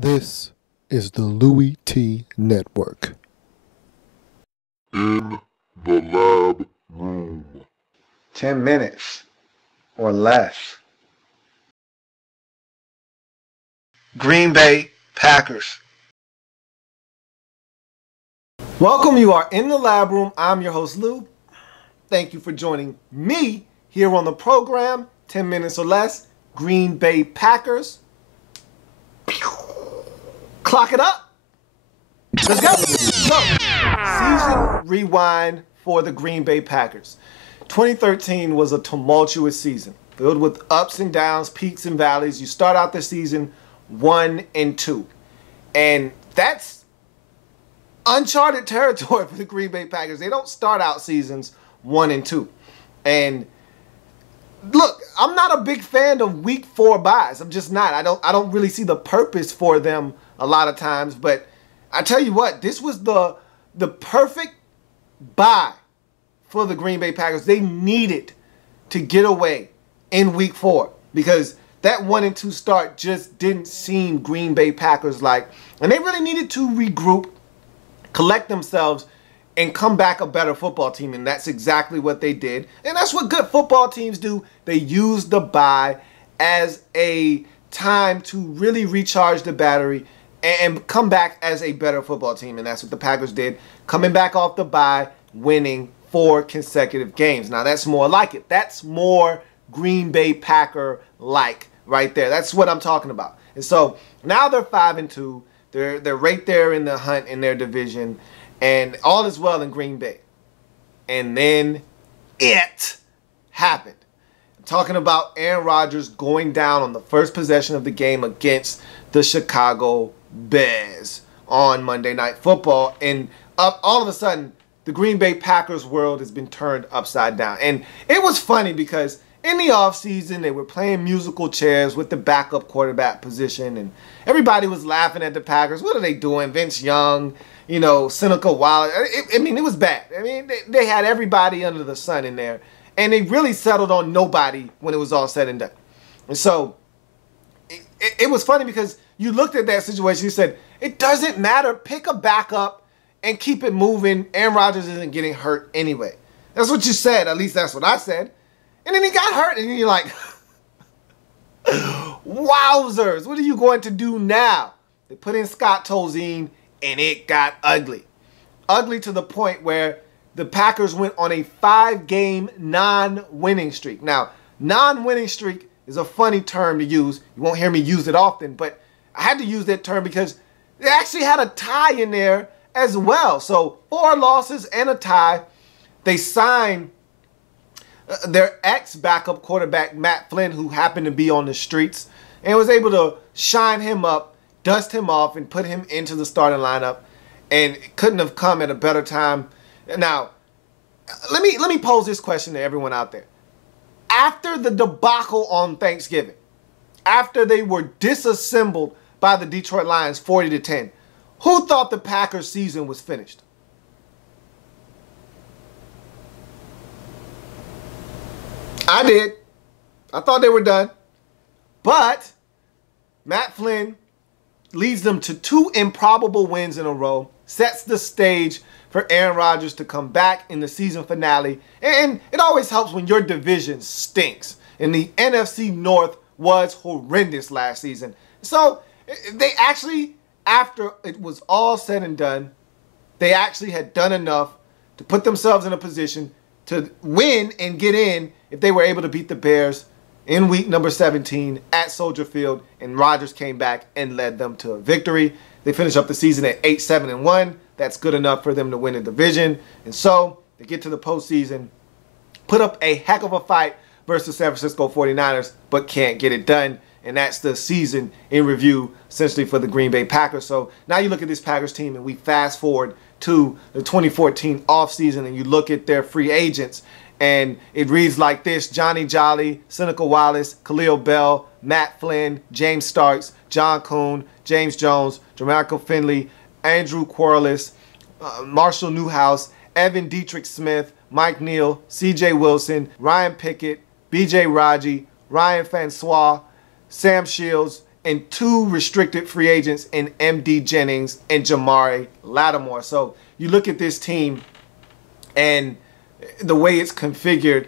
This is the Louie Tee Network. In the lab room. 10 minutes or less. Green Bay Packers. Welcome, you are in the lab room. I'm your host, Lou. Thank you for joining me here on the program. 10 minutes or less, Green Bay Packers. Clock it up. Let's go. So, season rewind for the Green Bay Packers. 2013 was a tumultuous season, filled with ups and downs, peaks and valleys. You start out the season 1-2. And that's uncharted territory for the Green Bay Packers. They don't start out seasons 1-2. And look, I'm not a big fan of week 4 buys. I'm just not. I don't really see the purpose for them a lot of times. But I tell you what, this was the perfect buy for the Green Bay Packers. They needed to get away in week 4 because that 1-2 start just didn't seem Green Bay Packers like. And they really needed to regroup, collect themselves, and come back a better football team. And that's exactly what they did. And that's what good football teams do. They use the bye as a time to really recharge the battery and come back as a better football team. And that's what the Packers did. Coming back off the bye, winning 4 consecutive games. Now that's more like it. That's more Green Bay Packer like right there. That's what I'm talking about. And so now they're 5-2. They're right there in the hunt in their division. And all is well in Green Bay. And then it happened. I'm talking about Aaron Rodgers going down on the first possession of the game against the Chicago Bears on Monday Night Football. And all of a sudden, the Green Bay Packers world has been turned upside down. And it was funny because in the offseason, they were playing musical chairs with the backup quarterback position. And everybody was laughing at the Packers. What are they doing? Vince Young, cynical Wallace. It was bad. They had everybody under the sun in there. And they really settled on nobody when it was all said and done. And so it was funny because you looked at that situation. You said, it doesn't matter. Pick a backup and keep it moving. Aaron Rodgers isn't getting hurt anyway. That's what you said. At least that's what I said. And then he got hurt. And you're like, wowzers. What are you going to do now? They put in Scott Tolzien. And it got ugly. Ugly to the point where the Packers went on a 5-game non-winning streak. Now, non-winning streak is a funny term to use. You won't hear me use it often, but I had to use that term because they actually had a tie in there as well. So 4 losses and a tie. They signed their ex-backup quarterback, Matt Flynn, who happened to be on the streets, and was able to shine him up, dust him off, and put him into the starting lineup. And it couldn't have come at a better time. Now, let me pose this question to everyone out there. After the debacle on Thanksgiving, after they were disassembled by the Detroit Lions 40-10, who thought the Packers season was finished? I did. I thought they were done. But Matt Flynn leads them to 2 improbable wins in a row, sets the stage for Aaron Rodgers to come back in the season finale. And it always helps when your division stinks. And the NFC North was horrendous last season. So they actually, after it was all said and done, they actually had done enough to put themselves in a position to win and get in if they were able to beat the Bears in week number 17 at Soldier Field, and Rodgers came back and led them to a victory. They finished up the season at 8-7-1. That's good enough for them to win the division. And so they get to the postseason, put up a heck of a fight versus San Francisco 49ers, but can't get it done. And that's the season in review, essentially, for the Green Bay Packers. So now you look at this Packers team, and we fast forward to the 2014 offseason, and you look at their free agents, and it reads like this: Johnny Jolly, Cynical Wallace, Khalil Bell, Matt Flynn, James Starks, John Kuhn, James Jones, Jermichael Finley, Andrew Quarles, Marshall Newhouse, Evan Dietrich Smith, Mike Neal, C.J. Wilson, Ryan Pickett, B.J. Raji, Ryan Francois, Sam Shields, and 2 restricted free agents in M.D. Jennings and Jamari Lattimore. So you look at this team and the way it's configured,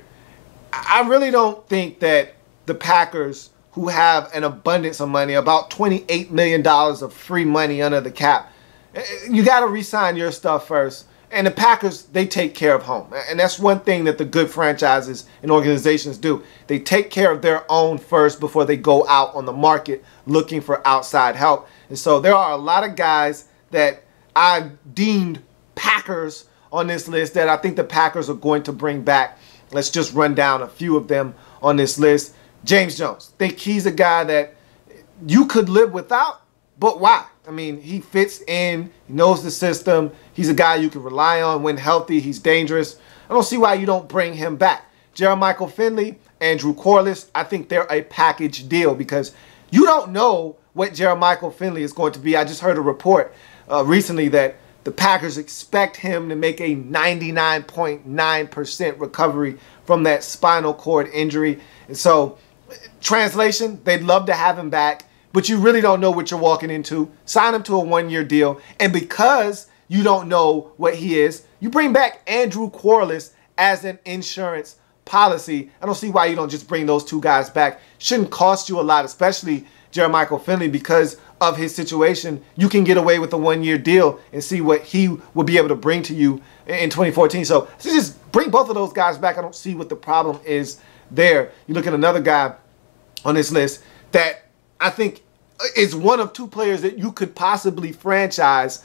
I really don't think that the Packers, who have an abundance of money, about $28 million of free money under the cap, you got to re-sign your stuff first. And the Packers, they take care of home. And that's one thing that the good franchises and organizations do. They take care of their own first before they go out on the market looking for outside help. And so there are a lot of guys that I deemed Packers on this list that I think the Packers are going to bring back. Let's just run down a few of them on this list. James Jones. Think he's a guy that you could live without, but why? I mean, he fits in, he knows the system. He's a guy you can rely on when healthy. He's dangerous. I don't see why you don't bring him back. Jermichael Finley, Andrew Corliss, I think they're a package deal because you don't know what Jermichael Finley is going to be. I just heard a report recently that the Packers expect him to make a 99.9% recovery from that spinal cord injury. And so, translation, they'd love to have him back, but you really don't know what you're walking into. Sign him to a 1-year deal. And because you don't know what he is, you bring back Andrew Corliss as an insurance policy. I don't see why you don't just bring those 2 guys back. Shouldn't cost you a lot, especially Jermichael Finley, because of his situation. You can get away with a 1-year deal and see what he will be able to bring to you in 2014. So just bring both of those guys back. I don't see what the problem is there. You look at another guy on this list that I think is one of 2 players that you could possibly franchise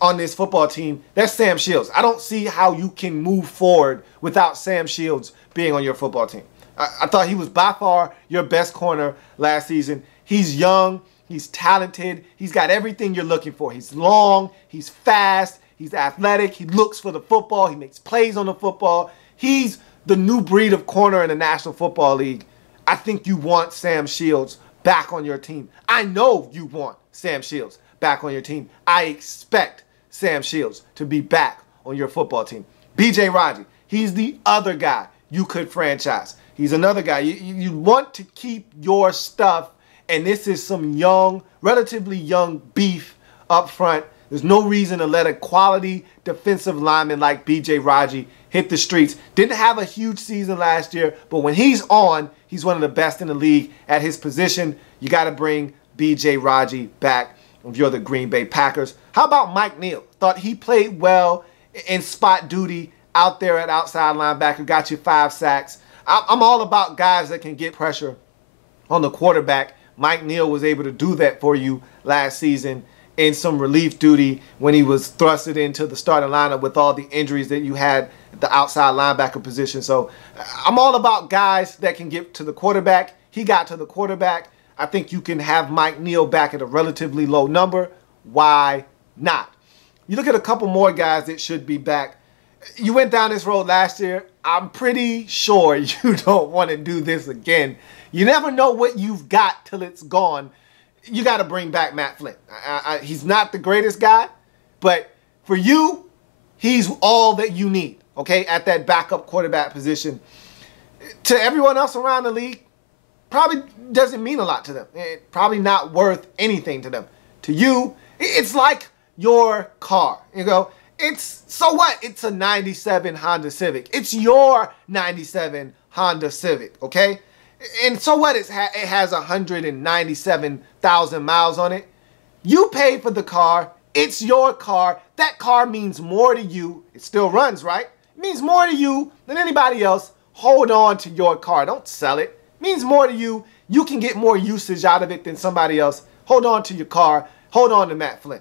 on this football team. That's Sam Shields. I don't see how you can move forward without Sam Shields being on your football team. I thought he was by far your best corner last season. He's young. He's talented. He's got everything you're looking for. He's long. He's fast. He's athletic. He looks for the football. He makes plays on the football. He's the new breed of corner in the National Football League. I think you want Sam Shields back on your team. I know you want Sam Shields back on your team. I expect Sam Shields to be back on your football team. B.J. Raji, he's the other guy you could franchise. He's another guy. You want to keep your stuff, and this is some young, relatively young beef up front. There's no reason to let a quality defensive lineman like B.J. Raji hit the streets. Didn't have a huge season last year, but when he's on, he's one of the best in the league at his position. You got to bring B.J. Raji back if you're the Green Bay Packers. How about Mike Neal? Thought he played well in spot duty out there at outside linebacker, got you 5 sacks. I'm all about guys that can get pressure on the quarterback. Mike Neal was able to do that for you last season in some relief duty when he was thrusted into the starting lineup with all the injuries that you had at the outside linebacker position. So I'm all about guys that can get to the quarterback. He got to the quarterback. I think you can have Mike Neal back at a relatively low number. Why not? You look at a couple more guys that should be back. You went down this road last year. I'm pretty sure you don't want to do this again. You never know what you've got till it's gone. You got to bring back Matt Flynn. He's not the greatest guy, but for you, he's all that you need, okay, at that backup quarterback position. To everyone else around the league, probably doesn't mean a lot to them. It's probably not worth anything to them. To you, it's like your car. You go, so what? It's a 97 Honda Civic. It's your 97 Honda Civic, okay? And so what? It has 197,000 miles on it. You paid for the car. It's your car. That car means more to you. It still runs, right? It means more to you than anybody else. Hold on to your car. Don't sell it. It means more to you. You can get more usage out of it than somebody else. Hold on to your car. Hold on to Matt Flynn.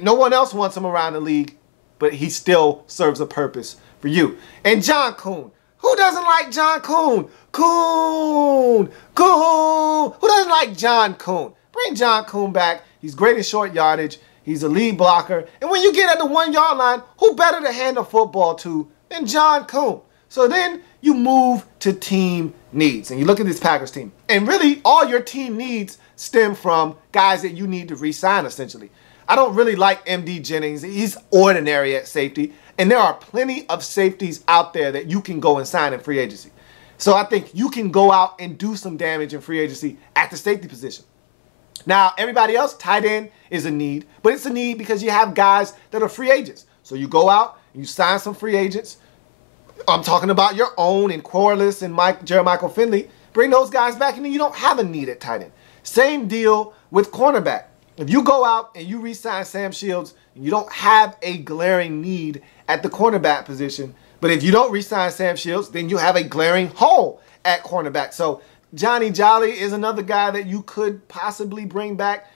No one else wants him around the league, but he still serves a purpose for you. And John Kuhn. Who doesn't like John Kuhn? Kuhn! Who doesn't like John Kuhn? Bring John Kuhn back. He's great in short yardage. He's a lead blocker. And when you get at the 1-yard line, who better to hand the football to than John Kuhn? So then you move to team needs. And you look at this Packers team. And really, all your team needs stem from guys that you need to re-sign, essentially. I don't really like M.D. Jennings. He's ordinary at safety. And there are plenty of safeties out there that you can go and sign in free agency. So I think you can go out and do some damage in free agency at the safety position. Now, everybody else, tight end is a need, but it's a need because you have guys that are free agents. So you go out, you sign some free agents. I'm talking about your own and Corliss and Jeremichael Finley. Bring those guys back, and then you don't have a need at tight end. Same deal with cornerback. If you go out and you re-sign Sam Shields, you don't have a glaring need at the cornerback position. But if you don't re-sign Sam Shields, then you have a glaring hole at cornerback. So Johnny Jolly is another guy that you could possibly bring back.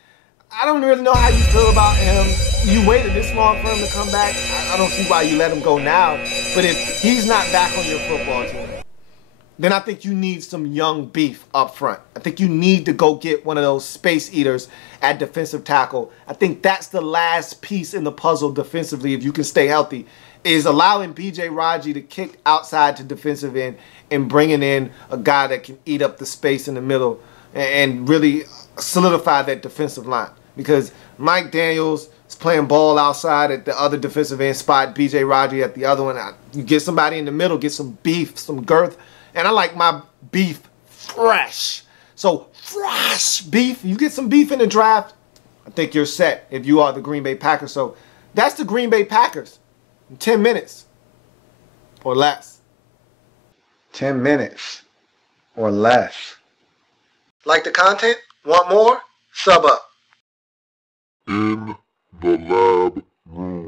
I don't really know how you feel about him. You waited this long for him to come back. I don't see why you let him go now. But if he's not back on your football team, then I think you need some young beef up front. I think you need to go get one of those space eaters at defensive tackle. I think that's the last piece in the puzzle defensively, if you can stay healthy, is allowing B.J. Raji to kick outside to defensive end and bringing in a guy that can eat up the space in the middle and really solidify that defensive line. Because Mike Daniels is playing ball outside at the other defensive end spot, B.J. Raji at the other one. You get somebody in the middle, get some beef, some girth. And I like my beef fresh. So fresh beef. You get some beef in the draft, I think you're set if you are the Green Bay Packers. So that's the Green Bay Packers in 10 minutes or less. 10 minutes or less. Like the content? Want more? Sub up. In the lab room.